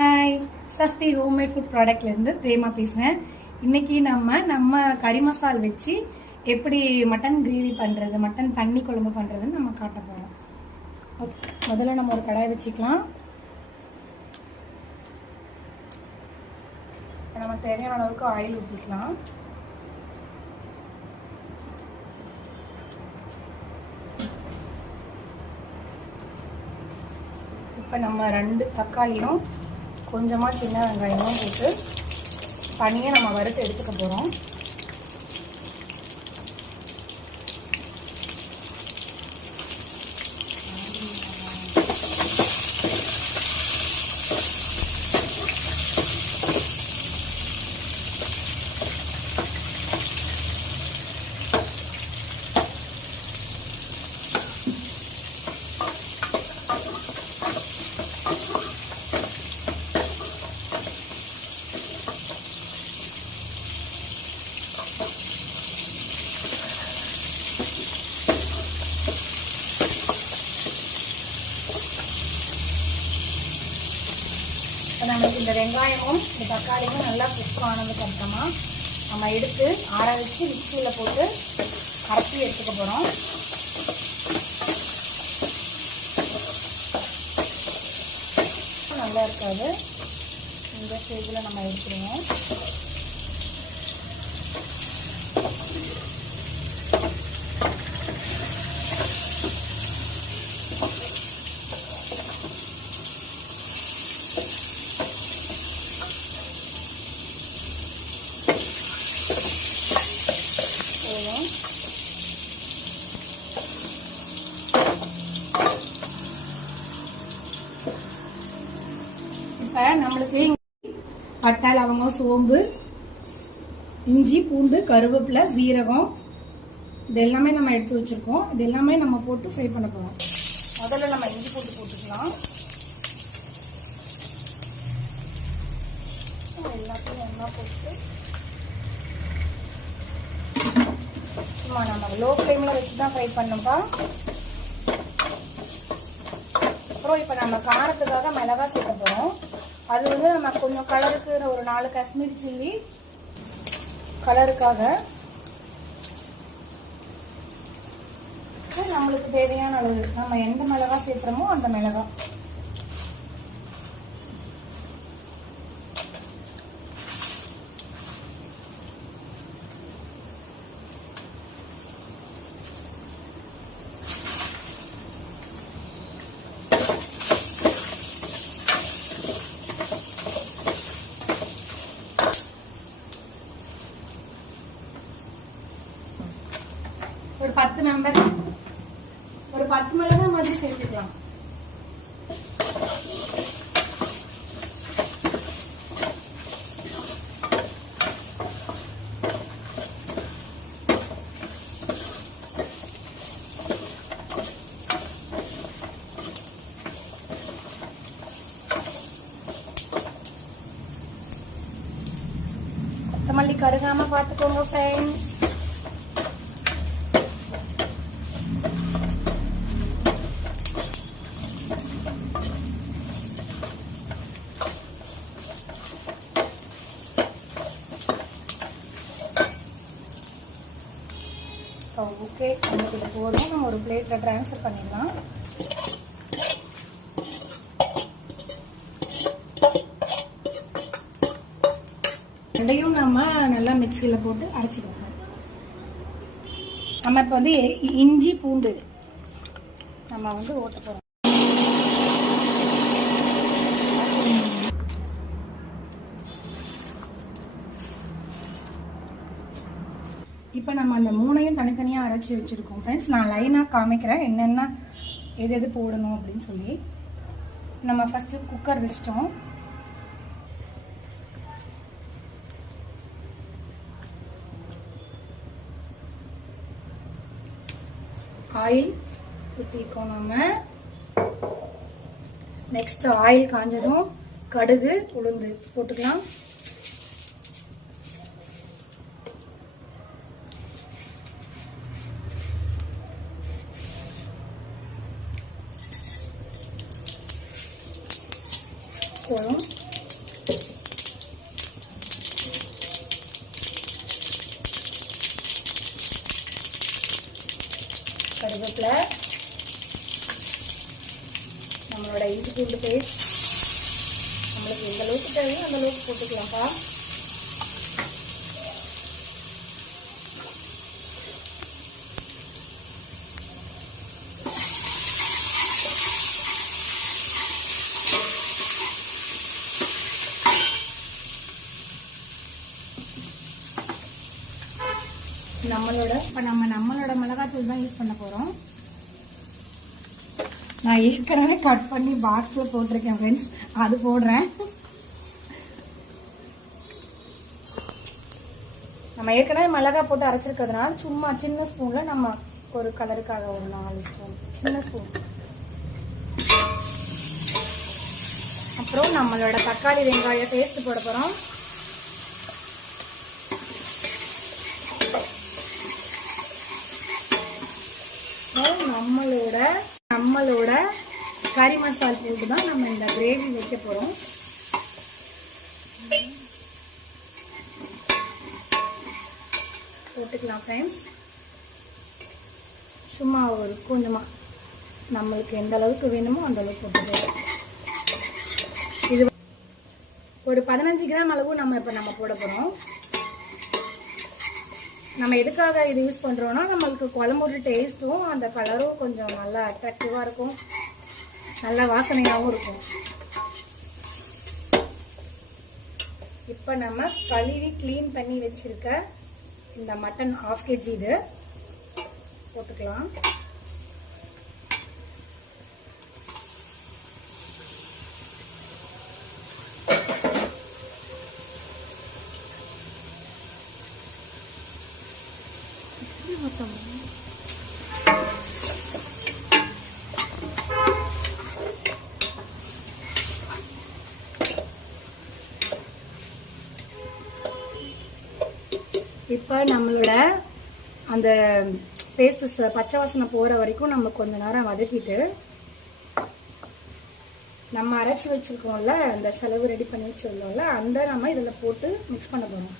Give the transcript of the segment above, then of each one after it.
Hi, சஸ்தி homemade food ப்ராடக்ட்லேருந்து Prema பேசுகிறேன். இன்னைக்கு நம்ம கறி மசால் வச்சு எப்படி மட்டன் கிரேவி பண்ணுறது, மட்டன் தண்ணி குழம்பு பண்ணுறதுன்னு நம்ம காட்ட போகிறோம். ஓகே, முதல்ல நம்ம ஒரு கடாய் வச்சுக்கலாம். நம்ம தேவையான அளவுக்கு ஆயில் ஊற்றிக்கலாம். இப்போ நம்ம 2 தக்காளியும் கொஞ்சமாக சின்ன வெங்காயமும் போட்டு தனியாக நம்ம வறுத்து எடுத்துக்க போகிறோம். நமக்கு இந்த வெங்காயமும் இந்த தக்காளியும் நல்லா குக் ஆனதுக்கு அப்புறமா நம்ம எடுத்து ஆற வச்சு மிக்சியில் போட்டு அரைச்சி எடுத்துக்க போகிறோம். நல்லா இருக்காது, இந்த ஸ்டேஜில் நம்ம எடுத்துருவோம். இப்போ நம்மளுக்கு பட்டை, லவங்கம், சோம்பு, இஞ்சி, பூண்டு, கருவேப்பிலை, சீரகம் இது எல்லாமே நம்ம எடுத்து வச்சிருக்கோம். இது எல்லாமே நம்ம போட்டு ஃப்ரை பண்ண போறோம். முதல்ல நம்ம இஞ்சி பூண்டு போட்டுக்கலாம். எல்லாத்தையும் ஒன்றா போட்டு சும்மா நம்ம லோ ஃப்ளேமில் வச்சு தான் ஃப்ரை பண்ணோம்ப்பா. அப்புறம் இப்போ நம்ம காரத்துக்காக மிளகாய் சேர்க்க போகிறோம். அது வந்து நம்ம கொஞ்சம் கலருக்கு ஒரு 4 காஷ்மீரி சில்லி கலருக்காக, நம்மளுக்கு தேவையான அளவு நம்ம எந்த மிளகாய் சேர்த்துறோமோ அந்த மிளகாய். ஒரு 10 மெம்பர் ஒரு 10 மிளகாய் மாதிரி சேர்த்துக்கலாம். கொத்தமல்லி கருகாம பார்த்துக்கோங்க ஃப்ரெண்ட்ஸ். ஓகே, நமக்கு இது போதும். நம்ம ஒரு பிளேட்டில் ட்ரான்ஸ்ஃபர் பண்ணிடலாம். ரெண்டையும் நம்ம நல்லா மிக்சியில் போட்டு அரைச்சிக்கலாம். நம்ம இப்போ வந்து இஞ்சி பூண்டு நம்ம வந்து ஓட்ட போகிறோம். இப்போ நம்ம அந்த 3ஐயும் தனித்தனியாக அரைச்சி வச்சுருக்கோம் ஃப்ரெண்ட்ஸ். நான் லைனாக காமிக்கிறேன் என்னென்ன எது போடணும் அப்படின்னு சொல்லி. நம்ம ஃபஸ்ட்டு குக்கர் வச்சிட்டோம். ஆயில் ஊற்றிருக்கோம் நம்ம. நெக்ஸ்ட் ஆயில் காஞ்சதும் கடுகு, உளுந்து போட்டுக்கலாம். போதும். நம்மளோட இஞ்சி பூண்டு பேஸ்ட் நம்மளுக்கு எந்த அளவுக்கு தேவையோ அந்த அளவுக்கு போட்டுக்கலாம்ப்பா. நம்மளோட மிளகாத்தூள் தான் யூஸ் பண்ண போகிறோம். நான் ஏற்கனவே கட் பண்ணி பாக்ஸில் போட்டிருக்கேன் ஃப்ரெண்ட்ஸ், அது போடுறேன். நம்ம ஏற்கனவே மிளகாய் போட்டு அரைச்சிருக்கிறதுனால சும்மா சின்ன ஸ்பூனில் நம்ம ஒரு கலருக்காக ஒரு 4 ஸ்பூன் சின்ன ஸ்பூன். அப்புறம் நம்மளோட தக்காளி வெங்காய பேஸ்ட் போட போகிறோம். நம்மளோட கறி மசால் போட்டு தான் நம்ம இந்த கிரேவி வைக்க போறோம். போட்டுக்கலாம் ஃப்ரெண்ட்ஸ். சும்மா ஒரு கொஞ்சமா நம்மளுக்கு எந்த அளவுக்கு வேணுமோ அந்த அளவுக்கு போட்டுக்கலாம். இது ஒரு 15 கிராம் அளவு நம்ம போட போறோம். நம்ம எதுக்காக இது யூஸ் பண்ணுறோன்னா நம்மளுக்கு குழம்போட டேஸ்ட்டும் அந்த கலரும் கொஞ்சம் நல்லா அட்ராக்டிவாக இருக்கும், நல்லா வாசனையாகவும் இருக்கும். இப்போ நம்ம கழுவி க்ளீன் பண்ணி வச்சுருக்க இந்த மட்டன் 1/2 kg இது போட்டுக்கலாம். இப்போ நம்மளோட அந்த பேஸ்ட் பச்சை வாசனை போகிற வரைக்கும் நம்ம கொஞ்ச நேரம் வதக்கிட்டு நம்ம அரைச்சி வச்சுருக்கோம்ல அந்த செலவு ரெடி பண்ணி வச்சுருந்தோம்ல அந்த நம்ம இதில் போட்டு மிக்ஸ் பண்ண போகிறோம்.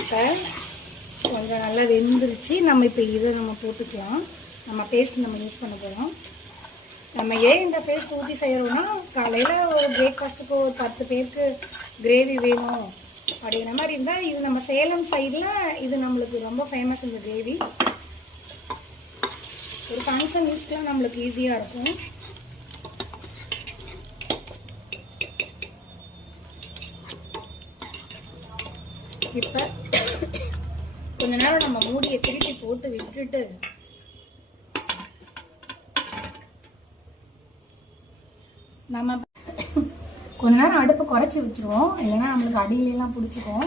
இப்போ கொஞ்சம் நல்லா வெந்துருச்சு. நம்ம இப்போ இதை நம்ம போட்டுக்கலாம். நம்ம பேஸ்ட் நம்ம யூஸ் பண்ண போகிறோம். நம்ம ஏன் இந்த பேஸ்ட் ஊற்றி செய்கிறோம்னா காலையில் ஒரு பிரேக்ஃபாஸ்ட்டுக்கு ஒரு 10 பேருக்கு கிரேவி வேணும் அப்படிங்கிற மாதிரி இருந்தால் இது நம்ம சேலம் சைடில் இது நம்மளுக்கு ரொம்ப ஃபேமஸ். இந்த கிரேவி ஒரு ஃபங்க்ஷன் யூஸ்க்குலாம் நம்மளுக்கு ஈஸியாக இருக்கும். இப்போ கொஞ்ச நேரம் நம்ம மூடியை திருப்பி போட்டு விட்டுட்டு நம்ம கொஞ்ச நேரம் அடுப்பை குறைச்சி வச்சிருவோம், இல்லைன்னா நம்மளுக்கு அடியிலாம் பிடிச்சிக்கும்.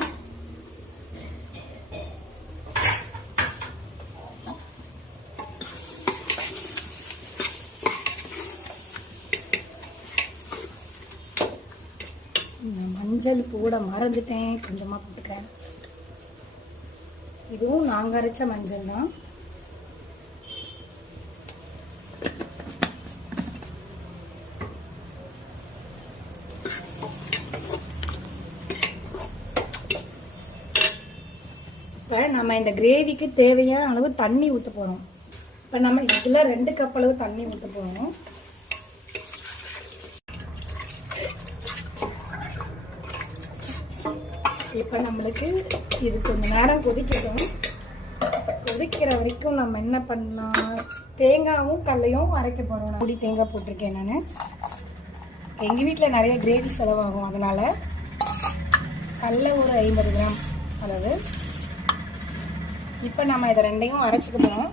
மஞ்சள் போட மறந்துட்டேன், கொஞ்சமாக போட்டுக்கிறேன். இதுவும் நாங்கள் அரைச்ச மஞ்சள் தான். இப்போ நம்ம இந்த கிரேவிக்கு தேவையான அளவு தண்ணி ஊற்ற போகிறோம். இப்போ நம்ம இதில் 2 கப் அளவு தண்ணி ஊற்ற போகிறோம். இப்போ நம்மளுக்கு இது கொஞ்சம் நேரம் கொதிக்கட்டும். கொதிக்கிற வரைக்கும் நம்ம என்ன பண்ணலாம், தேங்காயும் கடலையும் அரைக்க போகிறோம். நான் பொடி தேங்காய் போட்டிருக்கேன். நான் எங்கள் வீட்டில் நிறைய கிரேவி செலவாகும், அதனால் கடலை ஒரு 50 கிராம் அளவு. இப்போ நம்ம இதை 2ஐயும் அரைச்சிக்க போகிறோம்.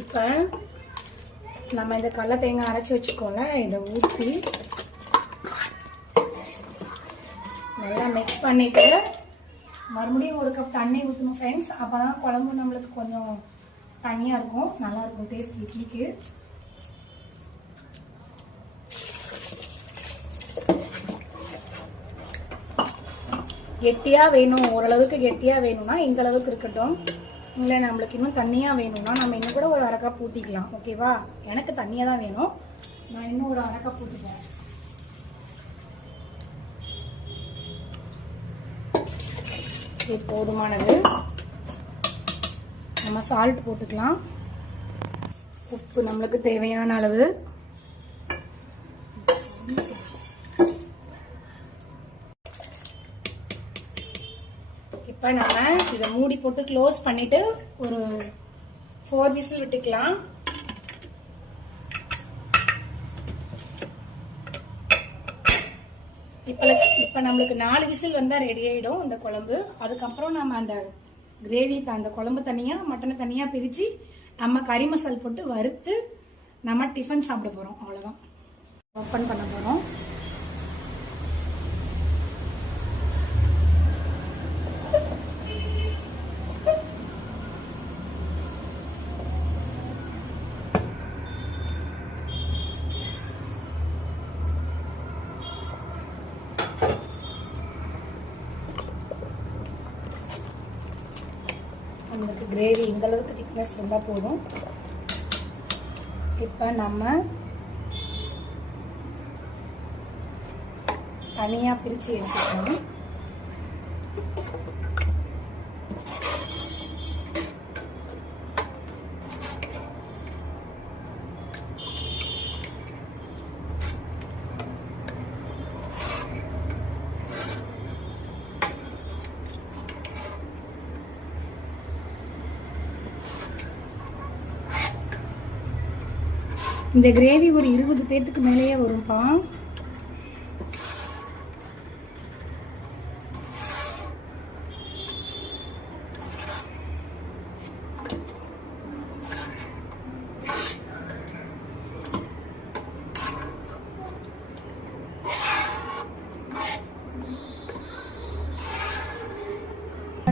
இப்போ நம்ம இந்த கடலை தேங்காய் அரைச்சி வச்சுக்கோல, இதை ஊற்றி நல்லா மிக்ஸ் பண்ணிவிட்டு மறுபடியும் 1 கப் தண்ணி ஊற்றணும் ஃப்ரெண்ட்ஸ். அப்போ தான் குழம்பு நம்மளுக்கு கொஞ்சம் தண்ணியாக இருக்கும், நல்லாயிருக்கும் டேஸ்ட் இட்லிக்கு. கெட்டியாக வேணும், ஓரளவுக்கு கெட்டியாக வேணும்னா இந்த அளவுக்கு இருக்கட்டும். இல்லை நம்மளுக்கு இன்னும் தண்ணியாக வேணும்னா நம்ம இன்னும் கூட ஒரு 1/2 கப் ஊற்றிக்கலாம். ஓகேவா? எனக்கு தண்ணியாக தான் வேணும், நான் இன்னும் ஒரு 1/2 கப் ஊற்றிப்பேன். இது போதுமானது. நம்ம சால்ட் போட்டுக்கலாம். உப்பு நம்மளுக்கு தேவையான அளவு. இப்போ நம்ம இதை மூடி போட்டு க்ளோஸ் பண்ணிட்டு ஒரு 4 விசில் விட்டுக்கலாம். இப்போ நம்மளுக்கு 4 விசில் வந்தால் ரெடி ஆகிடும் இந்த குழம்பு. அதுக்கப்புறம் நம்ம அந்த கிரேவி அந்த குழம்பு தனியாக மட்டனை தனியாக பிரித்து நம்ம கறி மசால் போட்டு வறுத்து நம்ம டிஃபன் சாப்பிட போகிறோம். அவ்வளோதான், ஓப்பன் பண்ண போகிறோம். நம்மளுக்கு கிரேவி இந்த அளவுக்கு திக்னஸ் இருந்தால் போதும். இப்போ நம்ம தனியாக பிரித்து எடுத்துக்கணும். இந்த கிரேவி ஒரு 20 பேத்துக்கு மேலேயே வரும்பா.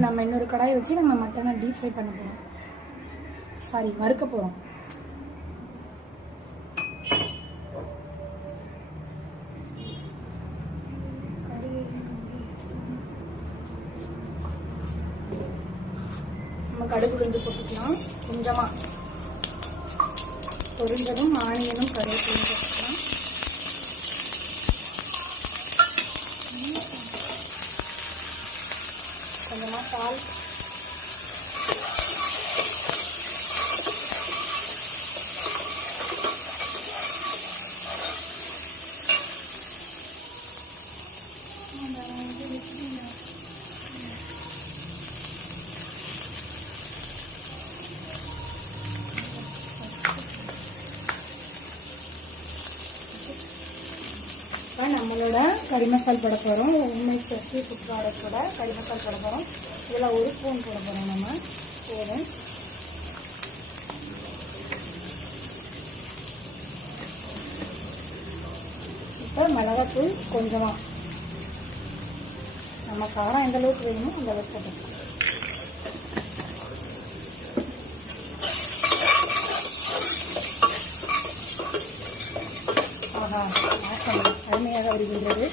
நம்ம இன்னொரு கடாயை வச்சு நம்ம மட்டனை டீப் ஃப்ரை பண்ண போகிறோம். சாரி, வறுக்க போகிறோம். கடுகு வந்து போட்டுக்கலாம். கொஞ்சமாக பொரிஞ்சதும் ஆனியனும் கருவேப்பிலையும் போட்டுக்கலாம். கொஞ்சமாக சால்ட், நம்மளோட கறி மசால் போட போகிறோம். ஹோம்மேட் சீ ஃபுட் ப்ராடக்டோட கறி மசால் போட போகிறோம். இதில் 1 ஸ்பூன் போட போகிறோம் நம்ம. போதும். இப்போ மிளகாத்தூள் கொஞ்சமாக, நம்ம காரம் எந்த அளவுக்கு வேணுமோ அந்த அளவுக்கு போட்டுக்கலாம். அருமையாக வருகின்றது.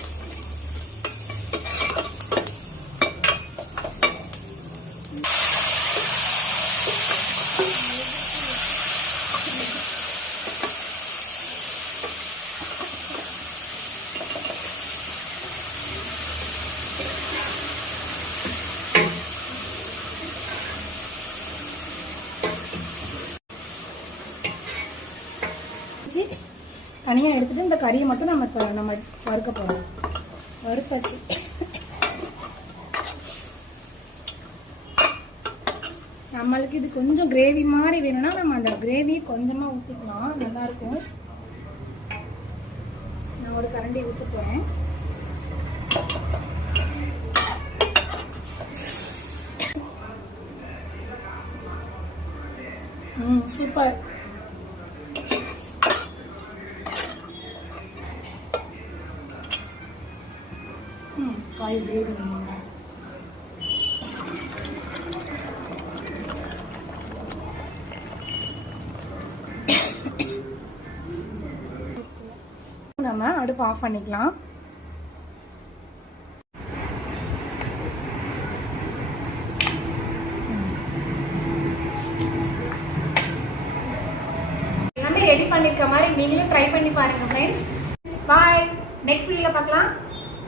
தனியாக எடுத்துட்டு இந்த கறியை மட்டும் நம்ம வறுக்க போகிறோம். வறுத்தாச்சு. நம்மளுக்கு இது கொஞ்சம் கிரேவி மாதிரி வேணும்னா நம்ம அந்த கிரேவி கொஞ்சமாக ஊற்றிக்கலாம், நல்லாயிருக்கும். நான் ஒரு கரண்டி ஊற்ற போகிறேன். சூப்பர். காய் கிரேவி நம்ம அடுப்பு ஆஃப் பண்ணிக்கலாம். ரெடி பண்ணிருக்க மாதிரி நீங்களும் ட்ரை பண்ணி பாருங்க ஃப்ரெண்ட்ஸ். பாய், நெக்ஸ்ட் வீடியோல பார்க்கலாம்.